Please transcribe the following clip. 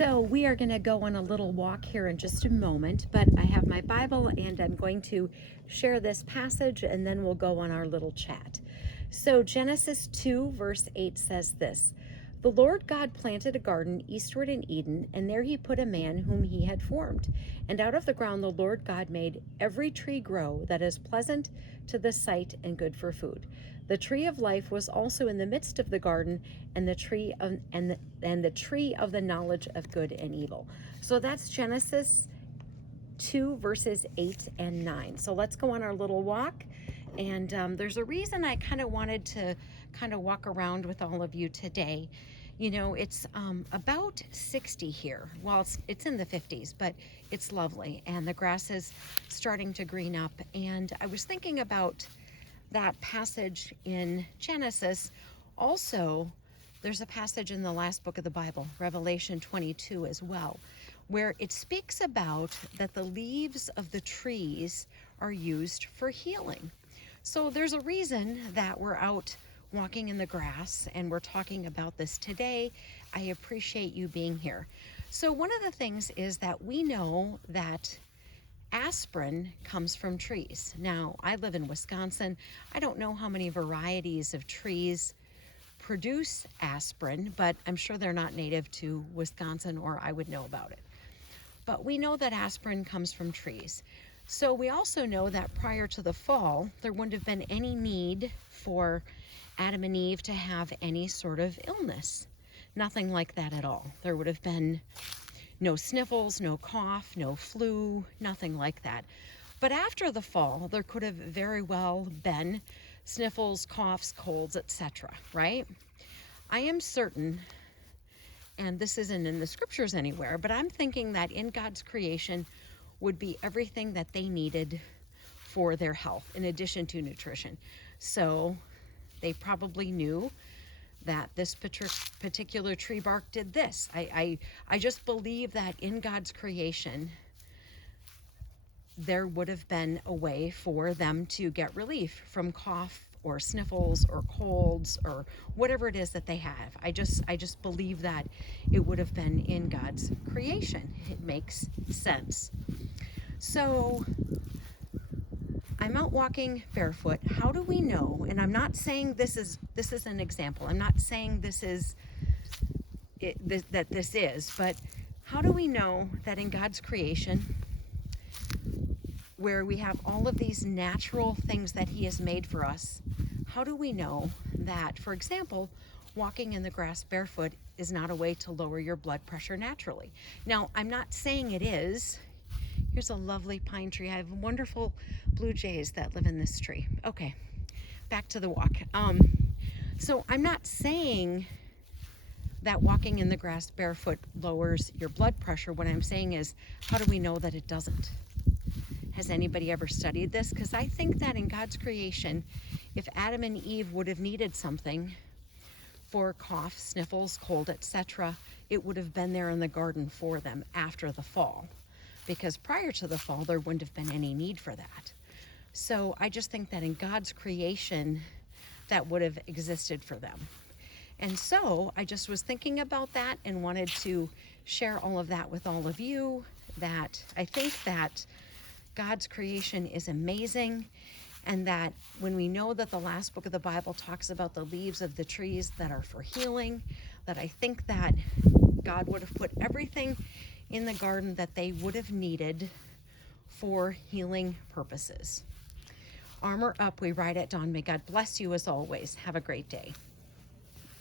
So we are going to go on a little walk here in just a moment, but I have my Bible and I'm going to share this passage and then we'll go on our little chat. So Genesis 2 verse 8 says this: "The Lord God planted a garden eastward in Eden, and there he put a man whom he had formed. And out of the ground the Lord God made every tree grow that is pleasant to the sight and good for food. The tree of life was also in the midst of the garden, and the tree of the knowledge of good and evil." So that's Genesis 2 verses 8 and 9. So let's go on our little walk. And there's a reason I kind of wanted to kind of walk around with all of you today. You know, it's about 60 here. Well, it's in the 50s, but it's lovely. And the grass is starting to green up. And I was thinking about that passage in Genesis. Also, there's a passage in the last book of the Bible, Revelation 22 as well, where it speaks about that the leaves of the trees are used for healing. So there's a reason that we're out walking in the grass and we're talking about this today. I appreciate you being here. So one of the things is that we know that aspirin comes from trees. Now, I live in Wisconsin. I don't know how many varieties of trees produce aspirin, but I'm sure they're not native to Wisconsin or I would know about it. But we know that aspirin comes from trees. So we also know that prior to the fall, there wouldn't have been any need for Adam and Eve to have any sort of illness. Nothing like that at all. There would have been no sniffles, no cough, no flu, nothing like that. But after the fall, there could have very well been sniffles, coughs, colds, etc., right? I am certain, and this isn't in the scriptures anywhere, but I'm thinking that in God's creation would be everything that they needed for their health, in addition to nutrition. So they probably knew that this particular tree bark did this. I just believe that in God's creation, there would have been a way for them to get relief from cough or sniffles or colds or whatever it is that they have. I just believe that it would have been in God's creation. It makes sense. So I'm out walking barefoot. How do we know? And I'm not saying this is an example. I'm not saying this is that this is, but how do we know that in God's creation, where we have all of these natural things that he has made for us, how do we know that, for example, walking in the grass barefoot is not a way to lower your blood pressure naturally? Now, I'm not saying it is. Here's a lovely pine tree. I have wonderful blue jays that live in this tree. Okay, back to the walk. So I'm not saying that walking in the grass barefoot lowers your blood pressure. What I'm saying is, how do we know that it doesn't? Has anybody ever studied this? Because I think that in God's creation, if Adam and Eve would have needed something for cough, sniffles, cold, etc., it would have been there in the garden for them after the fall. Because prior to the fall, there wouldn't have been any need for that. So I just think that in God's creation, that would have existed for them. And so I just was thinking about that and wanted to share all of that with all of you, that I think that God's creation is amazing, and that when we know that the last book of the Bible talks about the leaves of the trees that are for healing, that I think that God would have put everything in the garden that they would have needed for healing purposes. Armor up, we ride at dawn. May God bless you as always. Have a great day.